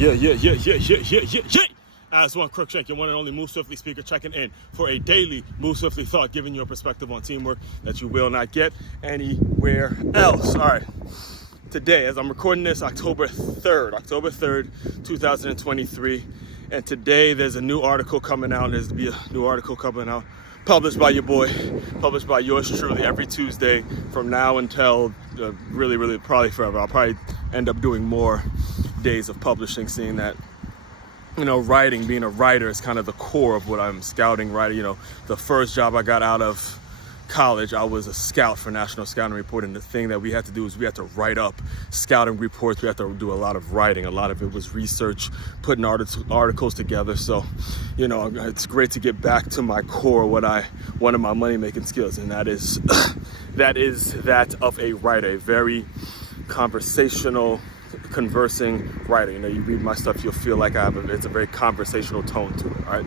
Yeah. Aswand Cruickshank, your one and only Move Swiftly speaker, checking in for a daily Move Swiftly thought, giving you a perspective on teamwork that you will not get anywhere else. All right, today, as I'm recording this, October 3rd, 2023, and today there's a new article coming out. There's to be a new article coming out, published by your boy, published by yours truly, every Tuesday from now until really probably forever. I'll probably end up doing more days of publishing, seeing that, you know, writing, being a writer is kind of the core of what I'm scouting, right? You know, the first job I got out of college, I was a scout for National Scouting Report, and the thing that we had to do is we had to write up scouting reports. We had to do a lot of writing. A lot of it was research, putting articles together. So, you know, it's great to get back to my core, one of my money-making skills, and that is that of a writer, a very conversational, conversing writer. You know, you read my stuff, you'll feel like it's a very conversational tone to it, all right?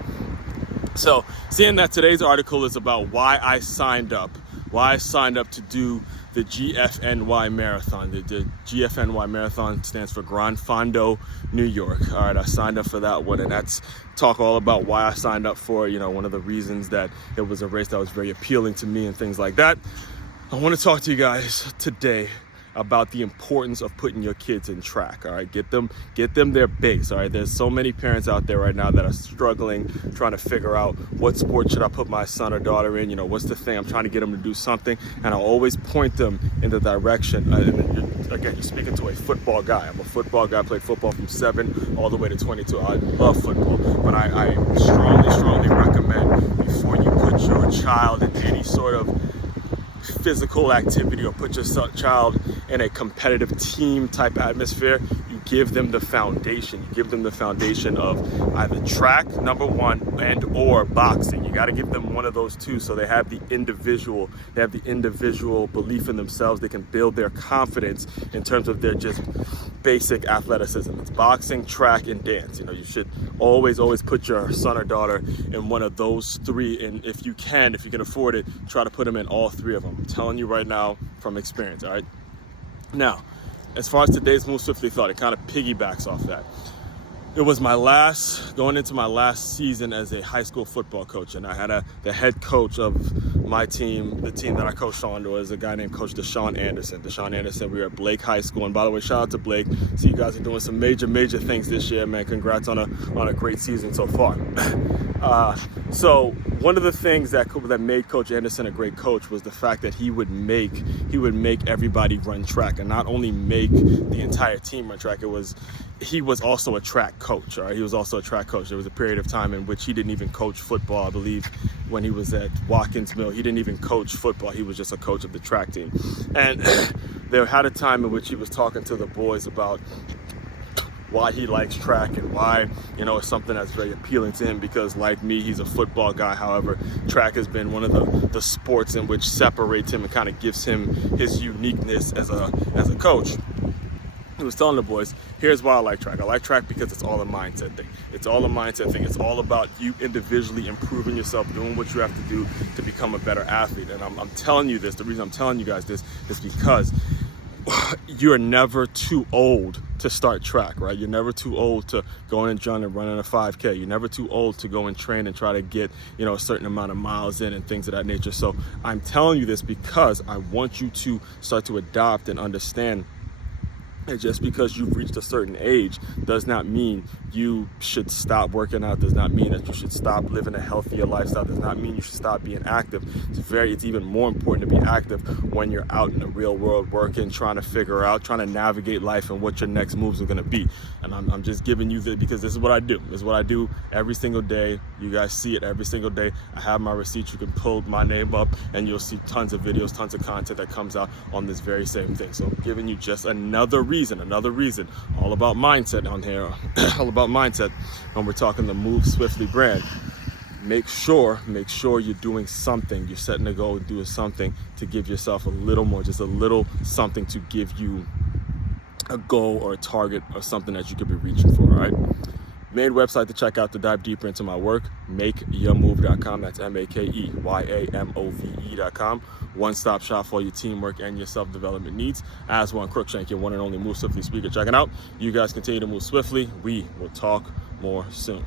So, seeing that today's article is about why I signed up to do the GFNY Marathon. The GFNY Marathon stands for Grand Fondo, New York. All right, I signed up for that one, and that's talk all about why I signed up for, you know, one of the reasons that it was a race that was very appealing to me and things like that. I want to talk to you guys today about the importance of putting your kids in track. All right, get them their base. All right, there's so many parents out there right now that are struggling, trying to figure out what sport should I put my son or daughter in. You know, what's the thing? I'm trying to get them to do something, and I'll always point them in the direction. Again, you're speaking to a football guy. I'm a football guy. I played football from 7 all the way to 22. I love football, but I strongly recommend, before you put your child in any sort of physical activity or put your child in a competitive team type atmosphere, you give them the foundation. You give them the foundation of either track, number one, and or boxing. You got to give them one of those two, so they have the individual belief in themselves. They can build their confidence in terms of their just basic athleticism. It's boxing, track, and dance. You know, you should always put your son or daughter in one of those three, and if you can afford it, try to put them in all three of them. I'm telling you right now from experience. All right, now as far as today's Move Swiftly thought, it kind of piggybacks off that. It was going into my last season as a high school football coach, and I had the head coach of my team, the team that I coached on, was a guy named Coach Deshaun Anderson. We were at Blake High School, and by the way, shout out to Blake. See, you guys are doing some major things this year, man. Congrats on a great season so far. So one of the things that made Coach Anderson a great coach was the fact that he would make everybody run track, and not only make the entire team run track. He was also a track coach. All right, he was also a track coach. There was a period of time in which he didn't even coach football. I believe when he was at Watkins Mill, he didn't even coach football. He was just a coach of the track team. And there had a time in which he was talking to the boys about why he likes track and why, you know, it's something that's very appealing to him, because like me, he's a football guy. However, track has been one of the sports in which separates him and kind of gives him his uniqueness as a coach. He was telling the boys, here's why I like track. I like track because it's all a mindset thing. It's all about you individually improving yourself, doing what you have to do to become a better athlete. And I'm telling you this, the reason I'm telling you guys this is because you're never too old to start track, right? You're never too old to go in and run in a 5K. You're never too old to go and train and try to get, you know, a certain amount of miles in and things of that nature. So I'm telling you this because I want you to start to adopt and understand. And just because you've reached a certain age does not mean you should stop working out, does not mean that you should stop living a healthier lifestyle, does not mean you should stop being active. It's even more important to be active when you're out in the real world working, trying to navigate life and what your next moves are going to be. And I'm just giving you this because this is what I do. This is what I do every single day. You guys see it every single day. I have my receipts. You can pull my name up and you'll see tons of videos, tons of content that comes out on this very same thing. So I'm giving you just another reason, all about mindset on here, all about mindset when we're talking the Move Swiftly brand. Make sure you're doing something. You're setting a goal and doing something to give yourself a little more, just a little something to give you a goal or a target or something that you could be reaching for, all right? Main website to check out to dive deeper into my work, makeyourmove.com. That's makeyourmove.com. One-stop shop for your teamwork and your self-development needs. Aswand Cruickshank, your one and only Move Swiftly speaker, checking out. You guys continue to move swiftly. We will talk more soon.